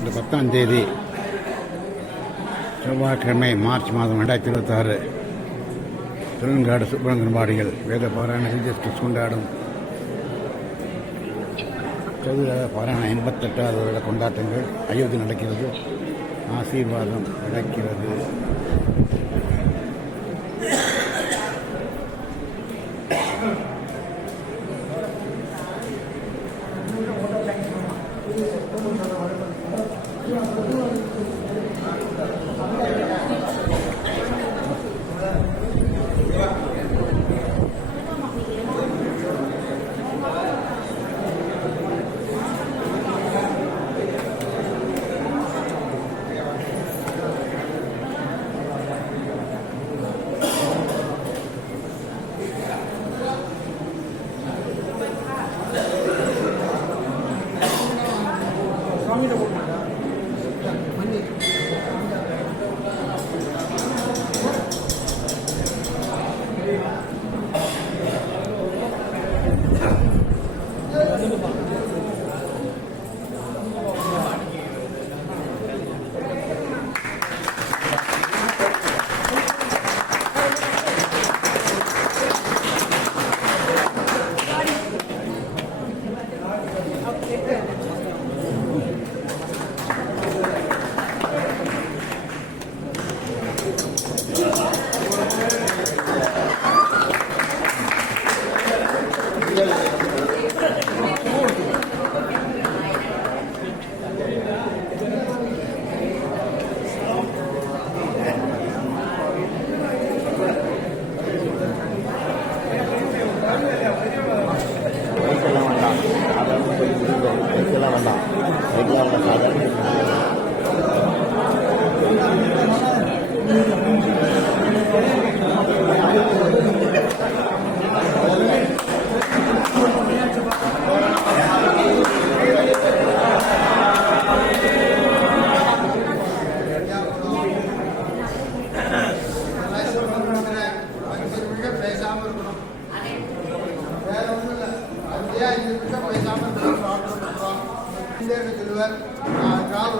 இந்த 10ஆம் தேதி செவ்வாய்க்கிழமை மார்ச் மாதம் 2026 திருவெண்காடு சுப்பிரமணியன்பாடிகள் வேத பாராயண விஜயஸ்டிஸ் கொண்டாடும் பாராயண 88வது வருட கொண்டாட்டங்கள் அயோத்தி நடக்கிறது. ஆசீர்வாதம் நடக்கிறது.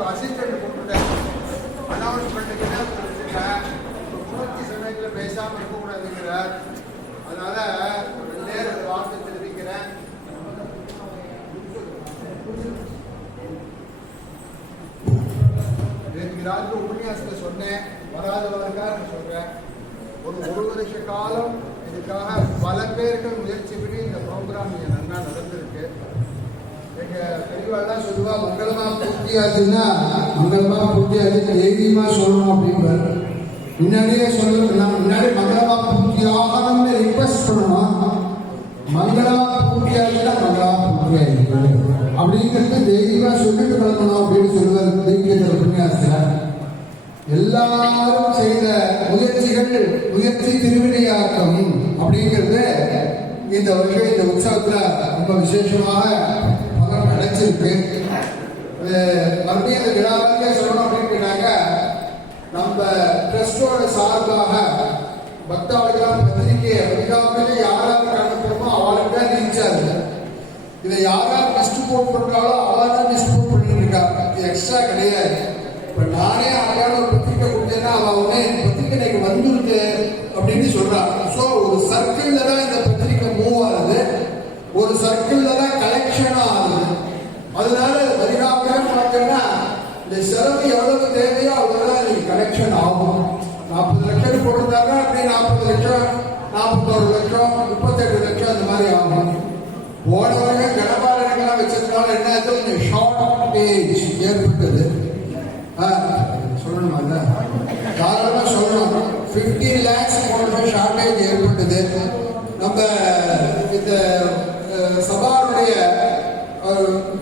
அசிஸ்டன்ட் கூப்பிட்டு அனௌன்ஸ்மெண்ட்டுக்கு சமயத்தில் பேசாமல் இருக்கக்கூடாதுங்கிறார். அதனால நேரம் வார்த்தை தெரிவிக்கிறேன். நேற்று ராத்திரி உபன்யாசத்தை சொன்னேன், வராதவர்களுக்காக நான் சொல்றேன். ஒரு வருஷ காலம் இதுக்காக பல பேர்கள் முயற்சி பண்ணி இந்த ப்ரோக்ராம் இங்கே நல்லா நடந்திருக்கு. எங்க பெரியவாள்லாம் சொல்லுவா, மங்களமா பூர்த்தியாச்சுன்னா மங்களமா பூர்த்தியாச்சு தைரியமா சொல்லணும் அப்படின்பாரு. முன்னாடியே சொல்லணும், முன்னாடி மங்களமா பூர்த்தி ஆகணும்னு ரிக்வெஸ்ட் பண்ணணும். மங்களமா பூர்த்தியாச்சுன்னா மங்களமா பூர்த்தியாயிருக்கு அப்படிங்கிறது தைரியமா சொல்லிட்டு பண்ணணும் அப்படின்னு சொல்லுவார் தெய்வீக உபன்யாசத்துல. எல்லாரும் செய்த முயற்சி திருவினையாக்கம் அப்படிங்கிறது இந்த வருஷம் இந்த உற்சவத்துல ரொம்ப விசேஷமாக பலன் கிடைச்சிருக்கு. மறுபடியும் இந்த விழாவிலே சொல்லணும் அப்படின்னு கேட்டாங்க, நம்ம ட்ரஸ்டோட சார்பாக பக்தாவளிகளாம் பத்திரிகையை அதிகாலையில யாராவது நடத்துறோமோ அவளுக்கு தான் ரீச் ஆகுது. இதை யாராவது டிஸ்ட்ரிபியூட் பண்றாலோ அவள் தான் டிஸ்ட்ரிபியூட் பண்ணிட்டு இருக்காங்க. இது எக்ஸ்ட்ரா கிடையாது. இப்போ நானே அடையாள ஒரு பத்திரிக்கை கொடுத்தேன்னா அவள் உடனே பத்திரிக்கை எனக்கு வந்துருக்கு அப்படின்னு சொல்றாங்க. ஸோ ஒரு சர்க்கிள்ல தான் இந்த பத்திரிக்கை மூவ் ஆகுது, ஒரு சர்க்கிள்ல தான் கலெக்ஷனும் ஆகுது. அதனால அதிகாரம் பார்த்தோம்னா இந்த செலவு எவ்வளவு தேவையோ அவ்வளவுதான் இன்னைக்கு கலெக்ஷன் ஆகும். 40 லட்சம் போட்டிருந்தாங்க, அப்படி 40 லட்சம், 41 லட்சம், 38 லட்சம் அந்த மாதிரி ஆகும். போனவங்க கனபாலனங்கள்லாம் வச்சதுனால என்ன ஆச்சு, கொஞ்சம் ஷார்டேஜ் ஏற்பட்டது. சொல்லணுமா இல்லை தாராளமாக சொல்லணும். 15 lakhs போன ஷார்டேஜ் ஏற்பட்டது. நம்ம இந்த சபாவுடைய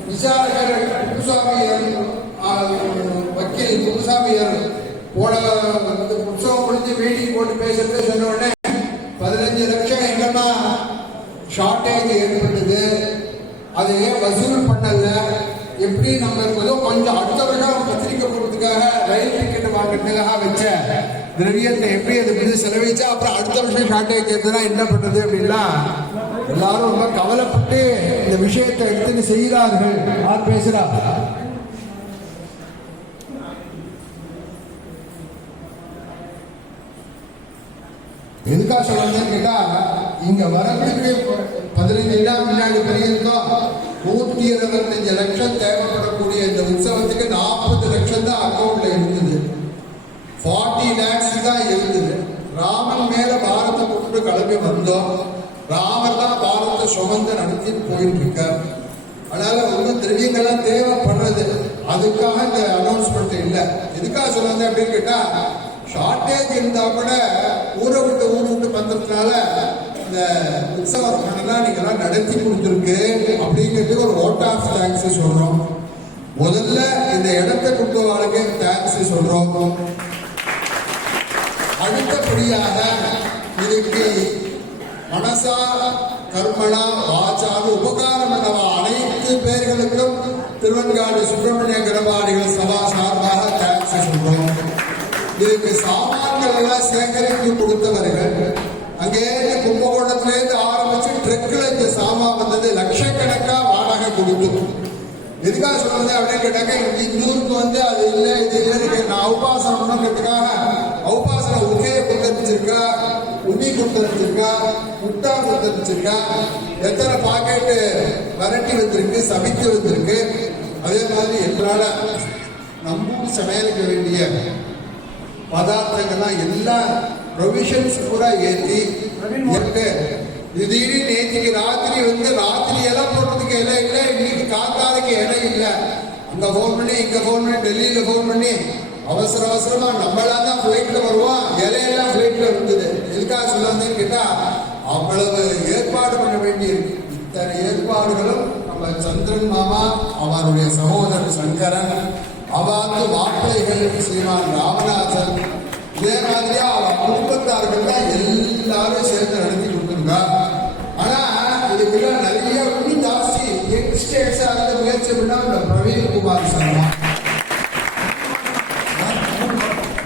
விசாரகர் குப்புசாமியர் வக்கீல் குப்புசாமியர் போன உற்சவம் முடிஞ்சு மீட்டிங் போட்டு பேசுறது சொன்ன உடனே 15 லட்சம் எங்கன்னா ஷார்டேஜ் ஏற்பட்டது. அது ஏன் வசூல் பண்ணல, எப்படி நம்ம ஏதோ கொஞ்சம் அடுத்த வருடம் பத்திரிக்கை போடுறதுக்காக ரயில் டிக்கெட் வாங்குறதுக்காக வச்ச திரவியத்தை எப்படி அது மீது செலவழிச்சா அப்புறம் அடுத்த வருஷம் ஷார்டேஜ் ஏற்படுதுன்னா என்ன பண்றது அப்படின்னா எல்லாரும் ரொம்ப கவலைப்பட்டு இந்த விஷயத்தை எடுத்துன்னு செய்கிறார்கள். யார் பேசுறா? எதுக்காக சொல்றேன்னு கேட்டா, இங்க வரக்கூடிய 15 வினாடி பரியந்தம் 125 லட்சம் தேவைப்படக்கூடிய இந்த உற்சவத்துக்கு 40 லட்சம் தான் அக்கௌண்ட்ல இருந்தது. 40 lakhs தான் இருந்தது. ராமன் மேல பாரத்தை கொண்டு கிளம்பி வந்தோம். ராமர் தான் பாரத்தை சுமந்து நடத்திட்டு போயிட்டு இருக்கார். அதனால ஒன்றும் திரவியங்கள்லாம் தேவைப்படுறது. அதுக்காக இந்த அனௌன்ஸ்மெண்ட் இல்லை. எதுக்காக சொல்றாங்க அப்படின்னு கேட்டா, ஷார்டேஜ் இருந்தா கூட ஊரை விட்டு பண்றதுனால இந்த உற்சவம் நீங்கெல்லாம் நடத்தி கொடுத்துருக்கு அப்படிங்கிறதுக்கு ஒரு ஓட் ஆஃப் தேங்க்ஸ் சொல்றோம். முதல்ல இந்த இடத்தை கொடுத்தவாளுக்கு தேங்க்ஸ் சொல்றோம். அடுத்தபடியாக இதுக்கு மனசா கர்மணா வாச்சாக உபகாரம் பண்ணவா அனைத்து பேர்களுக்கும் திருவெண்காடு சுப்பிரமணிய கணபாடிகள் சபா சார்பாக தேங்க்ஸ் சொல்றோம். இதுக்கு சாமான்கள் எல்லாம் சேகரித்து கொடுத்தவர்கள், அங்கே கும்பகோணத்திலேருந்து ஆரம்பிச்சு ட்ரக்கில் இந்த சாமான் வந்தது, லட்சக்கணக்கா வாடகை கொடுத்து. எதுக்காக சொல்றது அப்படின்னு கேட்டாக்க, இந்த ஊருக்கு வந்து அது இல்லை இது இல்லை, நான் உபாசனம் பண்ணுறதுக்காக உபாசன உகையை கொடுத்துருக்கா, உண்ணி கொடுத்துருக்கா, முட்டா கொடுத்துருக்கா, எத்தனை பாக்கெட்டு வரட்டி வந்திருக்கு, சமைத்து வந்திருக்கு. அதே மாதிரி எங்களால நம்ம சமையலுக்கு வேண்டிய பதார்த்தங்கள்லாம் எல்லா ப்ரொவிஷன்ஸ் பூரா ஏற்றி திடீர்னு நேற்றுக்கு ராத்திரி வந்து ராத்திரி எல்லாம் போடுறதுக்கு இடம் இல்லை, இன்னைக்கு காத்தாலுக்கு இடம் இல்லை. அங்க போன் பண்ணி இங்க போன் பண்ணி டெல்லியில போன் பண்ணி அவசரமா நம்மளாம் தான் பிளைட்ல வருவோம், இலையெல்லாம் பிளைட்ல இருந்தது. எதுக்காக சொல்லுவாங்கன்னு கேட்டா, அவ்வளவு ஏற்பாடு பண்ண வேண்டியிருக்கு. இத்தனை ஏற்பாடுகளும் நம்ம சந்திரன் மாமா, அவருடைய சகோதரர் சங்கரன், அவாத்து மாப்பிள்ளைகள் ஸ்ரீமான் ராமநாதன், இதே மாதிரியா அவன் குடும்பத்தார்கள் தான் எல்லாரும் சேர்ந்து நடத்தி கொடுத்துருக்கா. ஆனா இதுக்குள்ள நிறைய இன்னும் ஜாஸ்தி எக்ஸ்டேட்ஸா இருந்து முயற்சி பண்ணா இந்த பிரவீன் குமார் சர்மா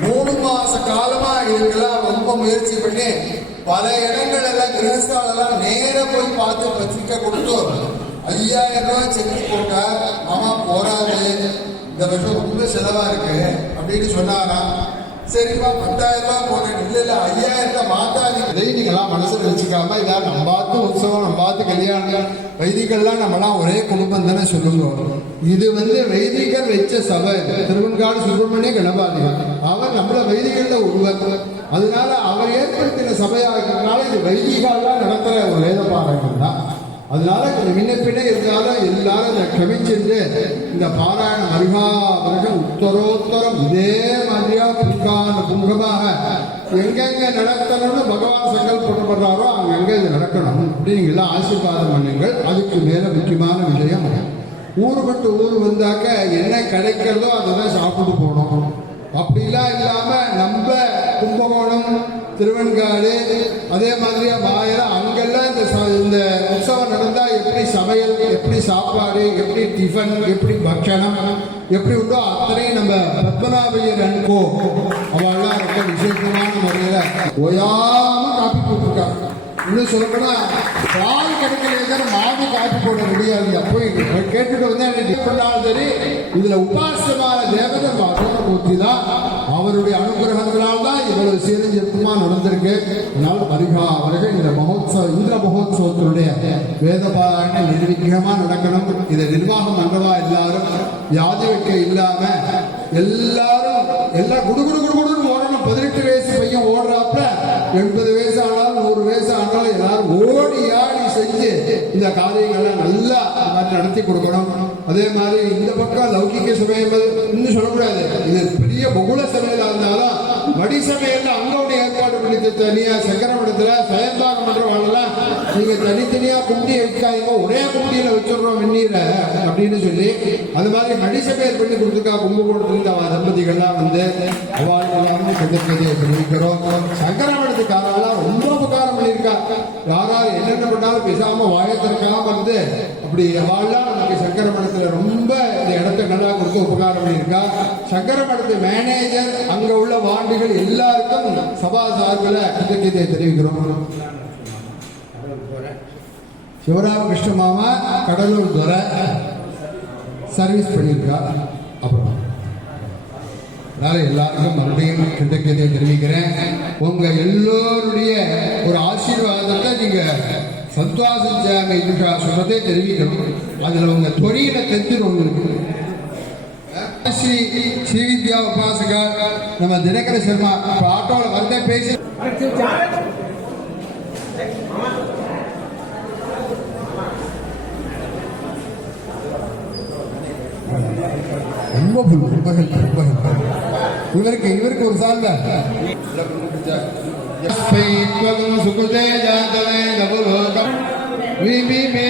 3 மாச காலமா இதுக்கெல்லாம் ரொம்ப முயற்சி பண்ணி பல இடங்கள் எல்லாம் கிரகஸ்தாலெல்லாம் நேர போய் பார்த்து பத்திரிக்கை கொடுத்து 5000 ரூபாய் செக் போட்டார். ஆமா போராது, இந்த வருஷம் ரொம்ப செலவா இருக்கு அப்படின்னு சொன்னாராம். சரிப்பா 10,000 ரூபாய் போனேன். இல்ல 5000 மாத்தாதீங்க. இதை நீங்கெல்லாம் மனசுல வச்சுக்காம, இதா நம்ம பார்த்து உற்சவம், நம்ம பார்த்து கல்யாணம், வைதிகள்லாம் நம்மளாம் ஒரே குடும்பம் தானே சொல்லுங்க. இது வந்து வைதிகர் வச்ச சபை, திருவெண்காடு சுப்பிரமணிய கணபாதிகள். அவர் நம்மள வைதிகள்ல ஒருவர். அதனால அவர் ஏற்படுத்தின சபையாகிறதுனால இது வைதிகாலாம் நடத்துற ஒரு வேத பாராயணம் தான். அதனால முன்னப்பின்னே இருந்தாலும் எல்லாரும் இதை க்ஷமிச்சிருந்து இந்த பாராயணம் அருகா வருடம் உத்தரோத்தரம் இதே மாதிரியா புங்கமாக எங்கெங்க நடத்தணும்னு பகவான் சங்கல்பம் பண்றாரோ அங்கங்க இது நடக்கணும் அப்படின்னு எல்லாம் ஆசீர்வாதம் பண்ணுங்கள். அதுக்கு மேல முக்கியமான விஷயம், ஊர் விட்டு ஊர் வந்தாக்க என்ன கிடைக்கிறதோ அதை தான் சாப்பிட்டு போகணும். அப்படிலாம் இல்லாம நம்ம கும்பகோணம், திருவெண்காடு, அதே மாதிரியா மாயிரம், அங்கெல்லாம் இந்த உற்சவம் நடந்தா எப்படி சமையல், எப்படி சாப்பாடு, எப்படி டிஃபன், எப்படி பட்சணம் எப்படி உண்டோ அத்தனையும் நம்ம பத்மநாபையர் அனுப்போ அவெல்லாம் ரொம்ப விசேஷமான முறையில ஓயாம காப்பி போட்டிருக்காங்க. இன்னும் சொல்லப்போனா பால் கிடைக்கல மாவு காப்பி போட முடியாது. போய் கேட்டுட்டு வந்து பண்ணாலும் சரி, இதுல உபாசமான தேவதை மூர்த்தி தான். அவருடைய அனுகிரகங்களால் தான் இவ்வளவு சீரஞ்சிருப்பமா நடந்திருக்கு. அதனால வருகா அவர்கள் இந்த மகோத்சவம், இந்திர மகோத்சவத்தினுடைய வேத பாராயணம் நிர்விகமா நடக்கணும். இதை நிர்வாகம் பண்றதா எல்லாரும் வியாதி வைக்க இல்லாம எல்லாரும் எல்லாம் குடுகுடுன்னு ஓடணும். 18 வயசு பையன் ஓடுறாப்புல 80 வயசு ஆனாலும் 100 வயசு ஆனாலும் எல்லாரும் ஓடி ஆடி செஞ்சு இந்த காரியங்கள்லாம் நல்லா நடத்தி கொடுக்கணும். அதே மாதிரி இந்த பக்கம் லௌகிக சமயங்கள் இன்னும் சொல்லக்கூடாது. இது பெரிய பகுல சமையலா இருந்தாலும் வடி சமையல்ல அங்கோடைய ஏற்பாடு பண்ணி தனியா சங்கரமடத்துல சயந்தாகம் பண்றவாங்கலாம் நீங்க தனித்தனியா குண்டி வைக்காதீங்க, ஒரே குண்டியில வச்சிடுறோம் வெந்நீரை அப்படின்னு சொல்லி அது மாதிரி மடி சமையல் பண்ணி கொடுத்துருக்கா. கும்பகோணத்துல தம்பதிகள்லாம் வந்து அவாழ்க்கலாம்னு சந்தர்ப்பதியை தெரிவிக்கிறோம். சங்கரமடத்துக்காரெல்லாம் ரொம்ப உபகாரம் பண்ணியிருக்கா. யாராவது என்னென்ன பண்ணாலும் பேசாம வாயத்திற்காக வந்து அப்படி அவள்லாம் நமக்கு சங்கரமடத்துல ரொம்ப இந்த இடத்த நல்லா கொடுத்து உபகாரம் பண்ணியிருக்கா. சங்கரமடத்து மேனேஜர், அங்க உள்ள வாண்டிகள் எல்லாருக்கும் சபா சார்பில் கிருத்தஜ்ஞதை தெரிவிக்கிறோம். சிவராமகிருஷ்ண மாமா கடலூர் துறை சர்வீஸ் பண்ணியிருக்கா. அப்புறம் அதனால எல்லாருக்கும் மறுபடியும் கிருத்தஜ்ஞதை தெரிவிக்கிறேன். உங்க எல்லோருடைய ஒரு ஆசீர்வாதத்தை நீங்க சந்தோஷம் சொல்றதே தெரிவிக்கணும். அதுல உங்க தொழிலை தெரிஞ்சிடும். ஸ்ரீ ஸ்ரீவித்யா உபாசகா நம்ம தினகர சர்மா ஆட்டோவில் வரதே பேசி இவருக்கு ஒரு சால் சுகுதே ஜாதவே நவலோகம் விபிமே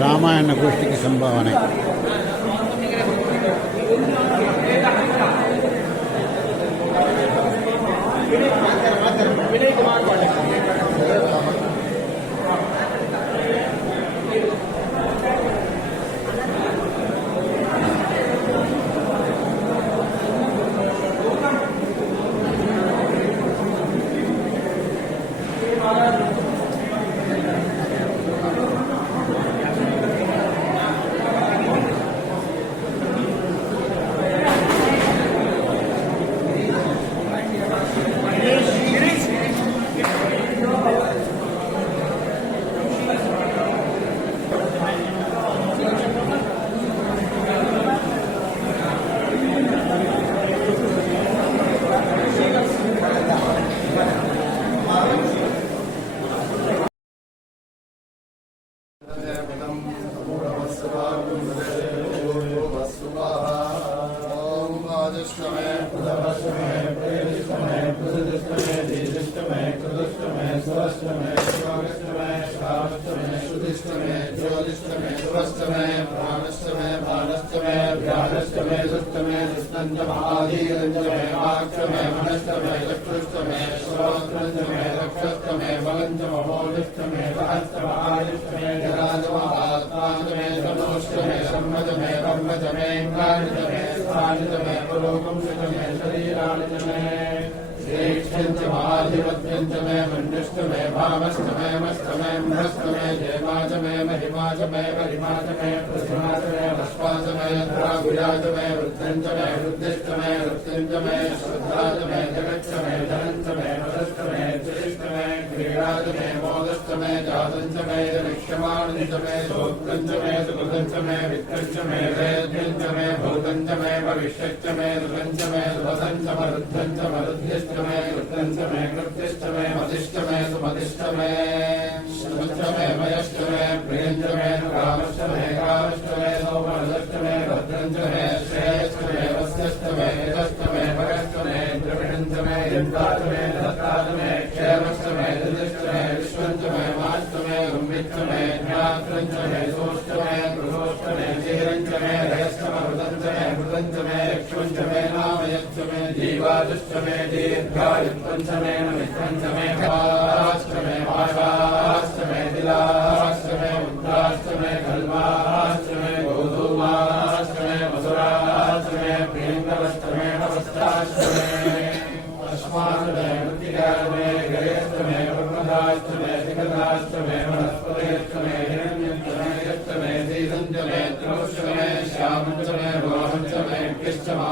ರಾಮಾಯಣ ಗೋಷ್ಠಿಗೆ ಸಂಭಾವನೆ.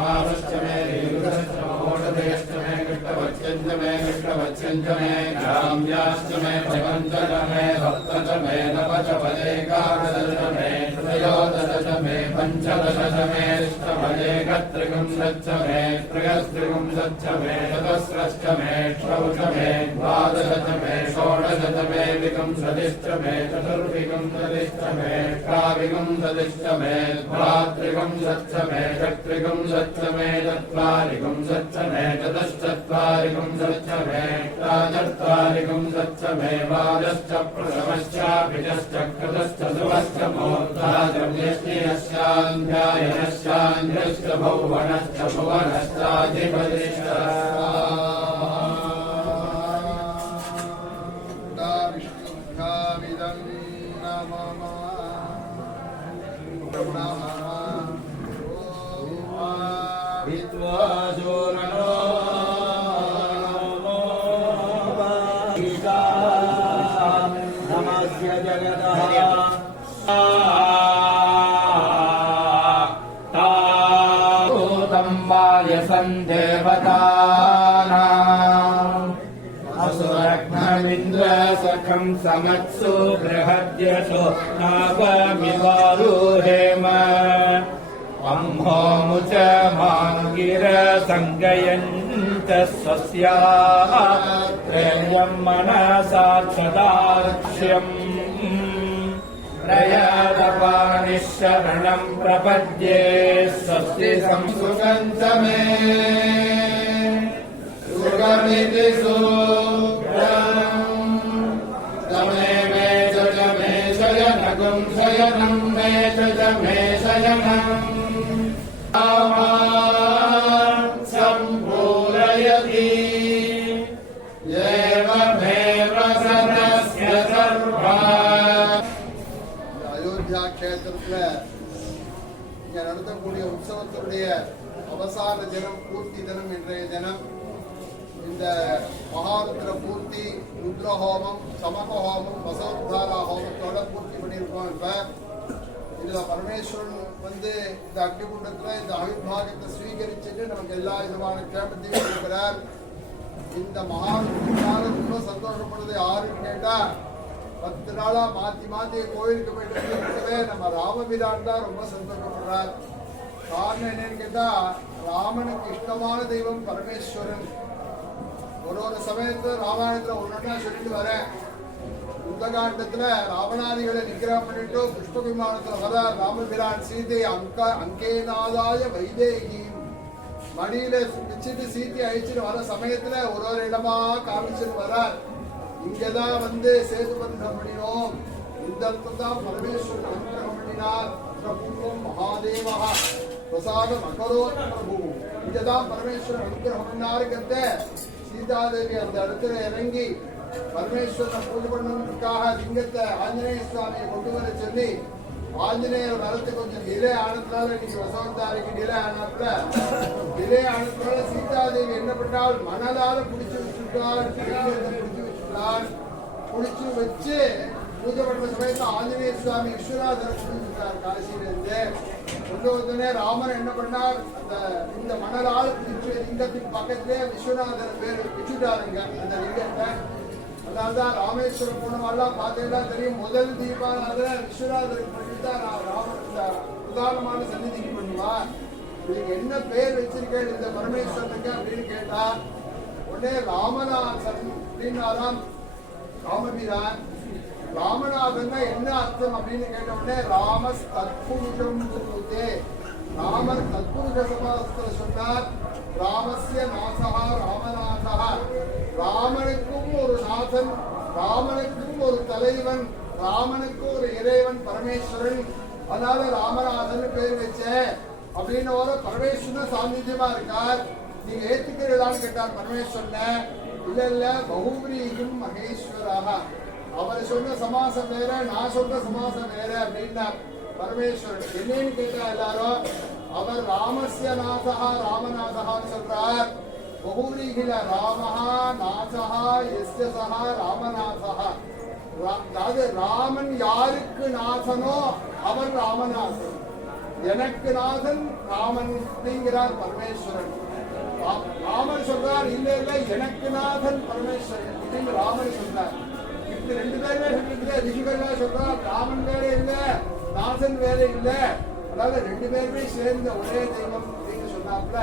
महावश्चमे च मे ग्राम्याश्च मे प्रपञ्च च मे सप्त च मे नव च पदेकादश च मे त्रयोदश च मे पञ्चदश च मे अष्टमदेकत्रिपुंसश्च मे त्रयस्त्रिपुंसश्च मे चतस्रश्च मे षोडश च मे द्वादश च मे षोडश च मे विंशतिश्च मे चतुर्विंशतिश्च मे षाविंशतिश्च मे द्वात्रिपुंसश्च मे षट्त्रिपुंसश्च मे चत्वारिपुंसश्च मे चतुश्चत्वारिपुंसश्च मे चत्वारिपुंसश्च मे वाजश्च प्रथमश्चाभिजश्च कृतश्च ध्रुवश्च मूर्धः द्रव्यश्च भुवनश्च भुवनश्चाधिपतिश्च विष्णुभ्यामिदं नमः विद्वाजोरणो नमस्य जगदः देवतानाम् असुरघ्नमिन्द्रसखं समत्सु बृहद्यशो नागमिवारुहेम अम्होमुच माङ्गिरसङ्गयन्त स्वस्याः प्रेयं मनसा सदाक्ष्यम् प्रयातपाणिशरणं प्रपद्ये स्वस्ति संस्कृतं मे सुगमिति सूत्रम् तमे मे च मे शयनगुं शयनं मे च मे शयनम् सम्पूरयति एवमेव सदस्य सर्वा அயோத்தியா கஷேத்திரத்துல இங்க நடத்தக்கூடிய உற்சவத்தினுடைய அவசான தினம் பூர்த்தி தினம் இன்றைய தினம் இந்த மகாருத்ர பூர்த்தி ருத்ரஹோமம் சமக ஹோமம் வசோத்தாரா ஹோமத்தோட பூர்த்தி பண்ணியிருக்கோம். இப்ப இதுல பரமேஸ்வரன் வந்து இந்த அக்னிகுண்டத்துல இந்த அவிர்வாகத்தை ஸ்வீகரிச்சுட்டு நமக்கு எல்லா விதமான கேமத்தையும் கொடுக்கிறார். இந்த மகாருத்ரால ரொம்ப சந்தோஷப்படுறது யாருன்னு கேட்டா 10 நாளா மாத்தி மாத்தி கோயிலுக்கு போயிட்டு நம்ம ராமபிரான் தான் ரொம்ப சந்தோஷப்படுறார். காரணம் என்னன்னு கேட்டா ராமனுக்கு இஷ்டமான தெய்வம் பரமேஸ்வரன். ஒரு சமயத்துல ராமாயணத்துல ஒன்னா சொல்லிட்டு வரேன். யுத்தகாண்டத்துல ராவணாதிகளை நிகிரகம் பண்ணிட்டு புஷ்ப விமானத்துல வர ராமபிரான் சீதை அங்கேநாதாய வைதேகி மடியில வச்சுட்டு சீத்தை அழிச்சுட்டு வர சமயத்துல ஒரு இடமா காமிச்சுட்டு வரார். இங்கதான் வந்து சேது பந்தம் பண்ணினோம். இந்த இடத்தான் பரமேஸ்வரன் அனுகிரகம் பண்ணினார். பிரபுவும் மகாதேவா பிரசாதம் அகரோத் பிரபு இங்கதான் பரமேஸ்வரன் அனுகிரகம் பண்ணாருக்கிறத சீதாதேவி அந்த இடத்துல இறங்கி பரமேஸ்வரனை பூஜை பண்ணதுக்காக லிங்கத்தை ஆஞ்சநேய சுவாமியை கொண்டு வர சொல்லி ஆஞ்சநேயர் வரத்து கொஞ்சம் டிலே ஆனதுனால இன்னைக்கு வசவந்தாரிக்கு டிலே ஆனதுனால சீதாதேவி என்ன பண்ணால் மணலால பிடிச்சு வச்சுட்டாள். பிடிச்சு வச்சு பூஜை பண்ற சமயத்துல ஆஞ்சநேய சுவாமி விஸ்வநாதர் புரிஞ்சுட்டார். காசியில இருந்து கொண்டு வந்தோடனே ராமன் என்ன பண்ணார், அந்த இந்த மணலால் பிடிச்சு லிங்கத்தின் பக்கத்திலே விஸ்வநாதர் பேர் வச்சுட்டாருங்க அந்த லிங்கத்தை. அதனால்தான் ராமேஸ்வரம் போனவெல்லாம் பார்த்தீங்கன்னா தெரியும், முதல் தீபாராதனை விஸ்வநாதருக்கு பண்ணிட்டு நான் ராமன் பிரதானமான சன்னிதிக்கு பண்ணுவா. இதுக்கு என்ன பேர் வச்சிருக்கேன் இந்த பரமேஸ்வரனுக்கு அப்படின்னு கேட்டா உடனே ராமநாதன் அப்படின்னாதான் ராமபிரான். ராமநாதன் என்ன அர்த்தம் அப்படின்னு கேட்ட உடனே ராமஸ் தத்புருஷம் குருதே. ராமர் தத்புருஷ சமாசத்துல சொன்னார். ராமஸ்ய நாசகா ராமநாதா. ராமனுக்கும் ஒரு நாதன், ராமனுக்கும் ஒரு தலைவன், ராமனுக்கும் ஒரு இறைவன் பரமேஸ்வரன். அதனால ராமநாதன் பேர் வச்ச அப்படின்னு ஒரு பரமேஸ்வரன் சாநித்தியமா இருக்கார். நீங்க ஏத்துக்கிறதான்னு கேட்டார் பரமேஸ்வரன். இல்ல இல்ல பகுபிரீகும் மகேஸ்வராக. அவர் சொன்ன சமாசம் வேற, நான் சொன்ன சமாசம் வேற அப்படின்னா பரமேஸ்வரன் என்னன்னு கேட்டா எல்லாரும் அவர் ராமஸ்ய நாசகா ராமநாதகான்னு சொல்றார். பகுரீகில ராமஹா நாசகா எஸ்ய சகா ராமநாதகா. அதாவது ராமன் யாருக்கு நாசனோ அவர் ராமநாதன், எனக்கு நாதன் ராமன் அப்படிங்கிறார் பரமேஸ்வரன். ராமர் சொல்றார் இல்ல இல்ல எனக்கு நாதன் பரமேஸ்வரன் அப்படின்னு ராமர் சொல்றார். இப்படி ரெண்டு பேருமே சொல்லிட்டு ரிஷிகள்லாம் சொல்றார் ராமன் வேற இல்ல நாதன் வேற இல்ல, அதாவது ரெண்டு பேருமே சேர்ந்த ஒரே தெய்வம் அப்படின்னு சொன்னாப்புல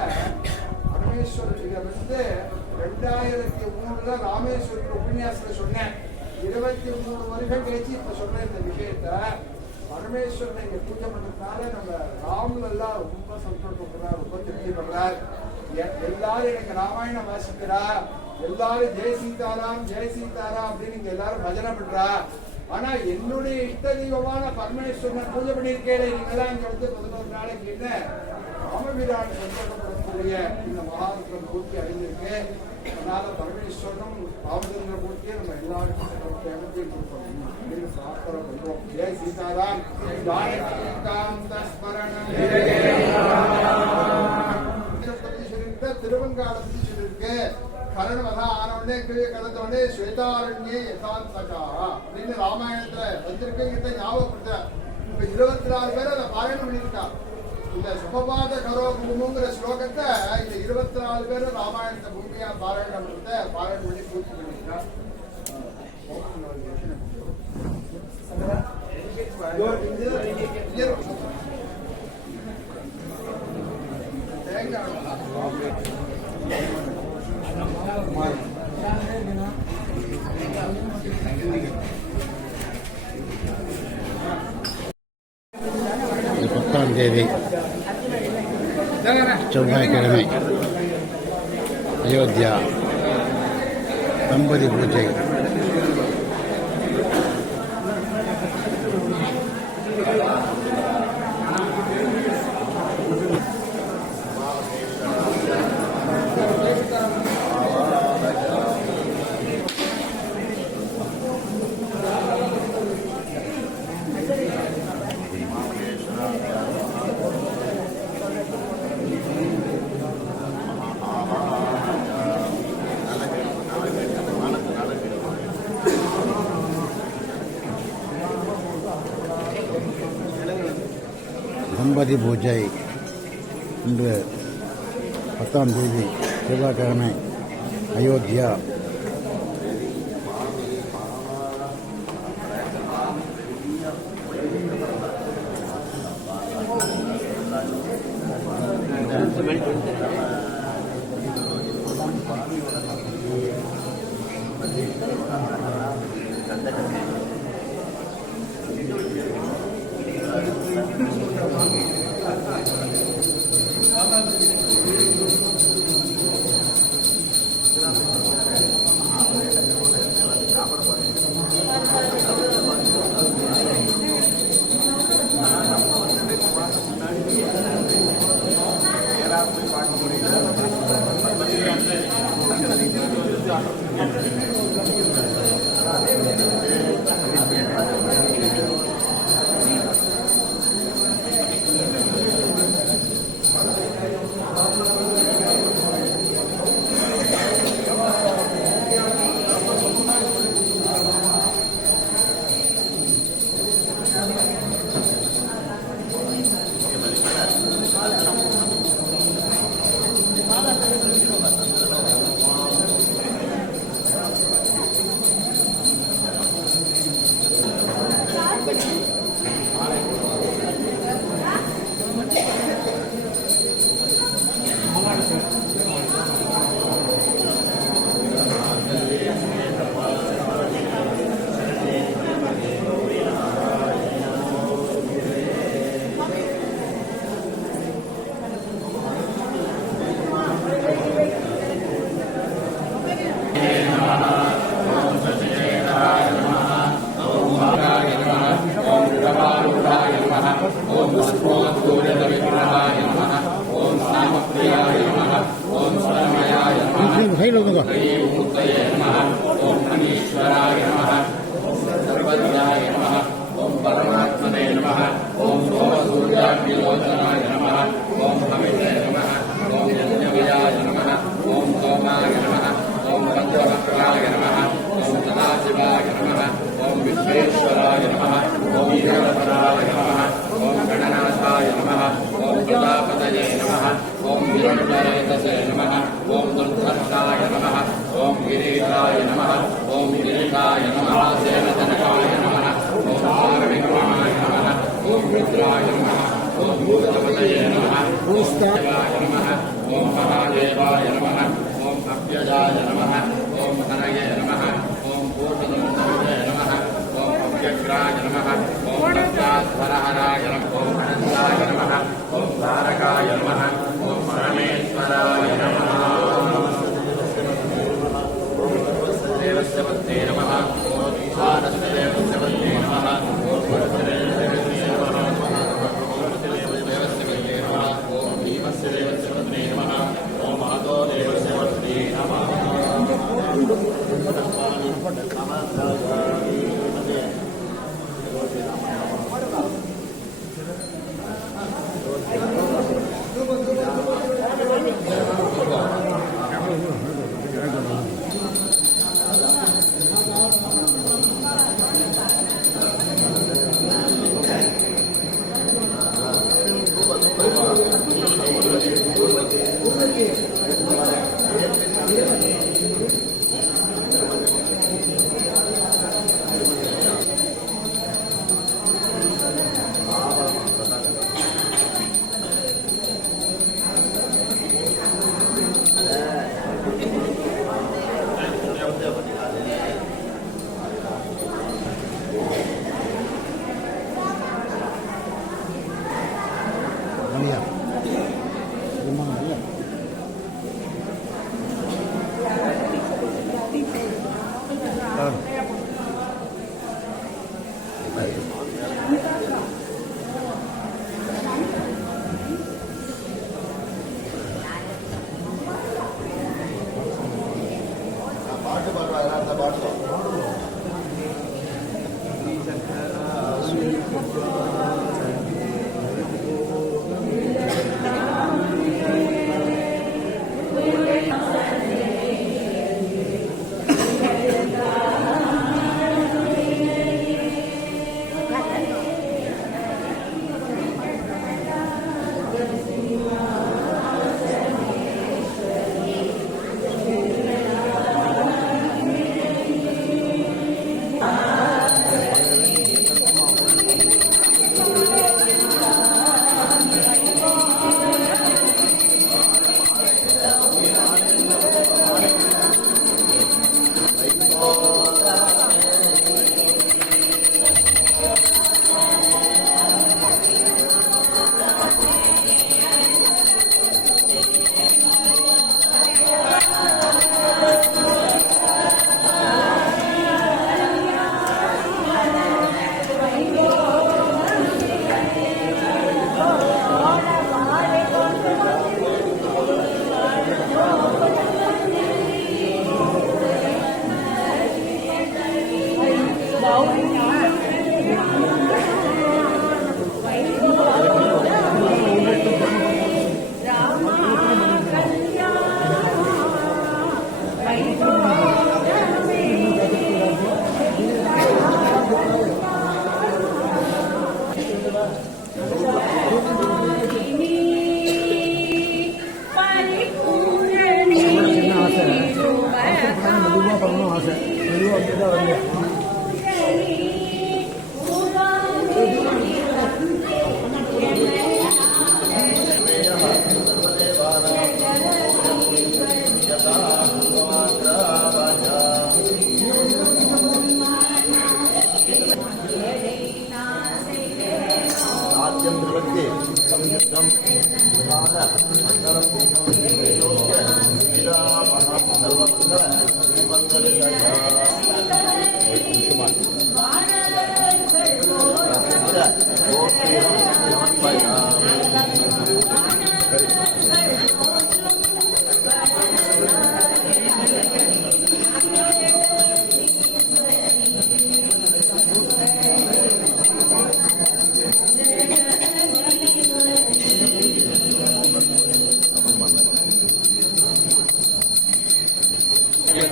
பரமேஸ்வரன். இதை வந்து 2003 ராமேஸ்வரன் உபன்யாசத்துல சொன்னேன். 23 வருஷம் கழிச்சு இப்ப சொல்ற இந்த விஷயத்த பரமேஸ்வரனை இங்க பூஜை பண்றதுனால நம்ம ராமன் எல்லாம் ரொம்ப சந்தோஷப்படுறார், ரொம்ப திருப்தி பண்றார். எல்லாரும் எனக்கு ராமாயணம் வாசிக்கிறா, எல்லாரும் ஜெய் சீதாராம் ஜெய் சீதாராம் அப்படின்னு இங்க எல்லாரும் பஜனை பண்றா. ஆனா என்னுடைய இஷ்ட தெய்வமான பரமேஸ்வரனை பூஜை பண்ணியிருக்கேன் நீங்கெல்லாம் இங்க வந்து 11 நாளைக்கு என்ன ராமபிரான் சந்தோஷப்படக்கூடிய இந்த மகாத்மம் பூர்த்தி அடைஞ்சிருக்கு. அதனால பரமேஸ்வரனும் ராமச்சந்திர பூர்த்தியை நம்ம எல்லாருக்கும் கொடுப்போம் பிரார்த்தனை பண்றோம். ஜெய் சீதாராம் திருவங்காளத்தில் சொல்லிருக்கு. கரணவதா ஆனவனே கீழே கடந்தவனே ஸ்வேதாரண்யே யதாந்தகா அப்படின்னு ராமாயணத்துல வந்திருக்கிட்ட ஞாபகப்படுத்த. இப்ப 24 பேர் அதை பாராயணம் பண்ணியிருக்கா. இந்த சுபபாத கரோகுமுங்கிற ஸ்லோகத்தை இந்த 24 பேர் ராமாயணத்தை பூமியா பாராயணம் பண்ணி பூர்த்தி பண்ணியிருக்கா. பத்தாம் தேதி செவ்வாய்க்கிழமை அயோத்தியா தம்பதி பூஜை. தம்பதி பூஜை இன்று 10ஆம் தேதி செவ்வாய்க்கிழமை அயோத்தியா. சைடில் வந்துங்க. परमात्मने नमः। ओम सोमसूर्याग्निलोचनाय नमः। ओम हविषे नमः। ओम यज्ञवियाय नमः। ओम सोमाय नमः। ओम पंचवक्त्राय नमः। ओम सदाशिवाय नमः। ओम विश्वेश्वराय नमः। ओम ईश्वराय नमः। ओम गणनाथाय नमः। ओम प्रजापतये नमः। ओम महाचेतसे नमः ओम दुर्धर्षाय नमः ओम गिरीशाय नमः ओम गिरीशाय नमः सेनजनकाय नमः ओम सारविक्रमाय नमः ओम रुद्राय नमः ओम भूतपतये नमः ओम शिवाय नमः ओम महादेवाय नमः ओम अव्ययाय नमः ओम हरये नमः ओम पूर्णदंडये नमः ओम अव्यग्राय नमः ओम रत्नाधरहराय नमः ओम अनन्ताय नमः ओम तारकाय नमः ओम परमेश्वराय नमः देवस्य पत्ने नमः ओम ईशानस्य देवस्य पत्ने नमः ओम देवस्य पत्ने नमः ओम भीमस्य देवस्य पत्ने नमः ओम महतो देवस्य पत्ने नमः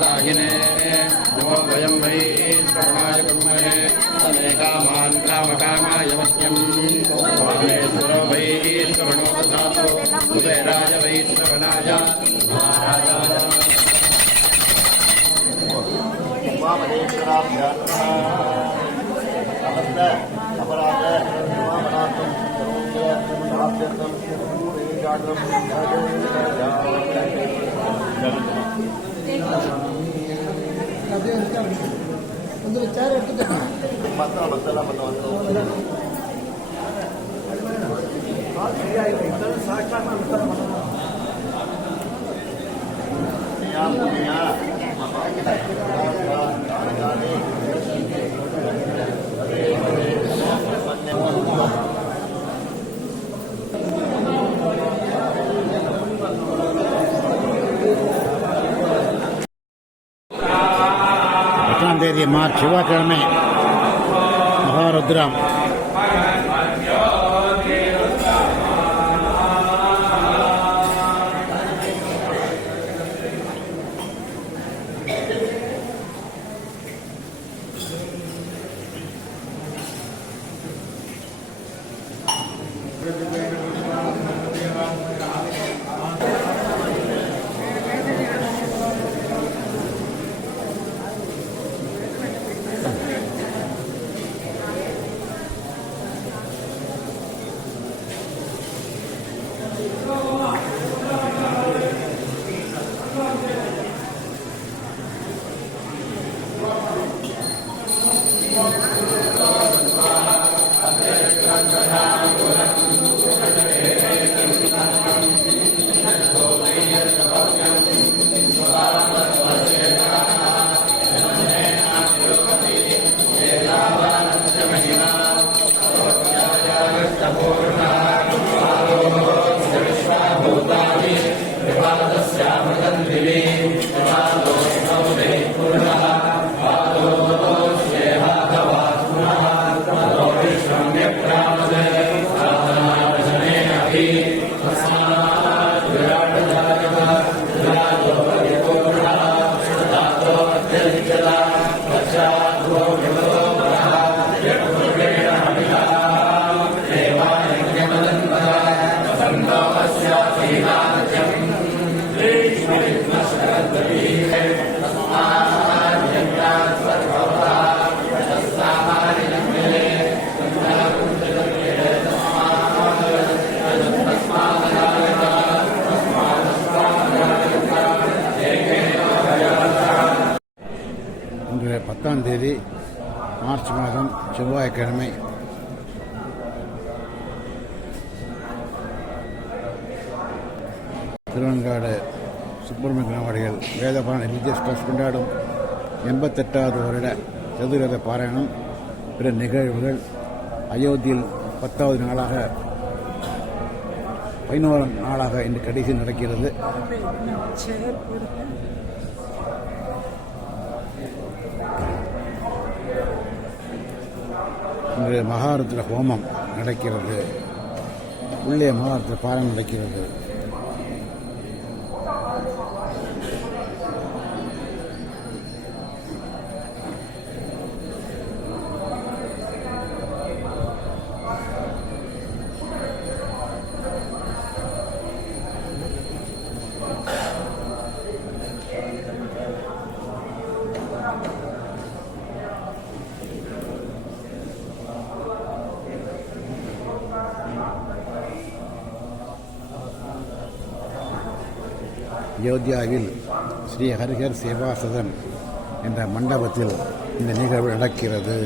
दाहिने नमो वयं वै ईश्वराय कुर्महे तमे कामान् कामकामाय वह्यं वामेश्वरो वै ईश्वरणो ददातु कुबेराय वै श्रवणाय महाराजाय ಒಂದು ವಿಚಾರ ಇರ್ತದೆ தேதி மார்ச் செவ்வாய்க்கிழமை மகாருத்ரம் இன்று 10ஆம் தேதி மார்ச் மாதம் செவ்வாய்க்கிழமை திருவெண்காடு சுப்பிரமணிய நாவடிகள் வேதபாராயண ரிலீஜியஸ் ட்ரஸ்ட் கொண்டாடும் 88வது வருட சதுரத பாராயணம் பிற நிகழ்வுகள் அயோத்தியில் 10வது நாளாக 11ஆம் நாளாக இன்று கடைசி நடக்கிறது. இன்று மகாருத்ர ஹோமம் நடக்கிறது. உள்ளே மகாருத்ர பாராயணம் நடக்கிறது. அயோத்தியாவில் ஸ்ரீ ஹரிஹர் சேவா சதன் என்ற மண்டபத்தில் இந்த நிகழ்வு நடக்கிறது.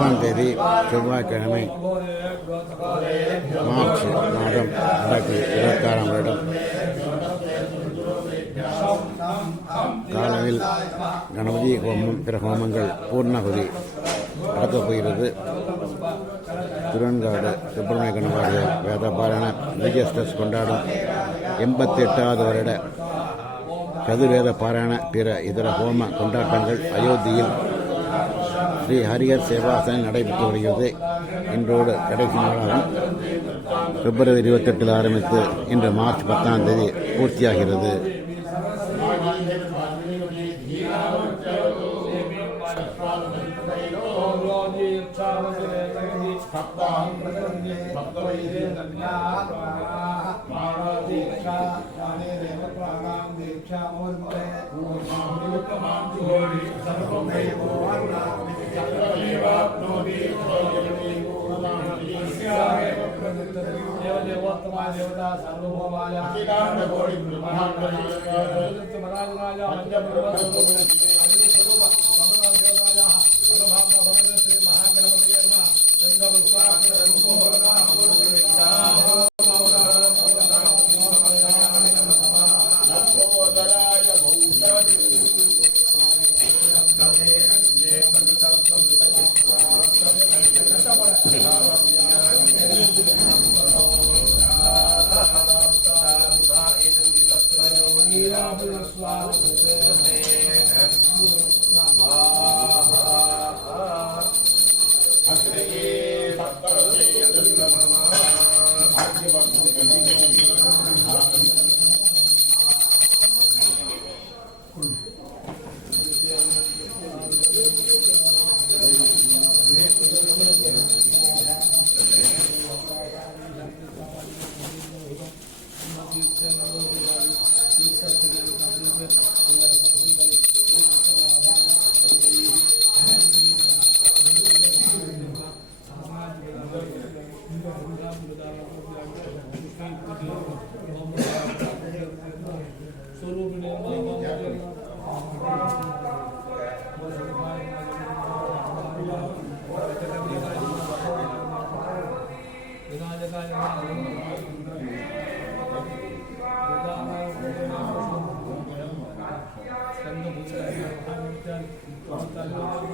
10ஆம் தேதி செவ்வாய்க்கிழமை மார்ச் மாதம் 2026ஆம் வருடம் காலையில் கணபதி ஹோமம் பிற ஹோமங்கள் பூர்ணகுதி நடக்கப் போகிறது. திருவெண்காடு சுப்பிரமணிய கணவாடிகள் வேதபாராயண ரிலீஜியஸ் கொண்டாடும் 88வது வருட சதுர்வேத பாராயண பிற இதர ஹோம கொண்டாட்டங்கள் அயோத்தியில் ஸ்ரீ ஹரிஹர் சேவாசனில் நடைபெற்று வருகிறது. இன்றோடு கடைசி நாளாகும். பிப்ரவரி 28 ஆரம்பித்து இன்று மார்ச் 10ஆம் தேதி பூர்த்தியாகிறது.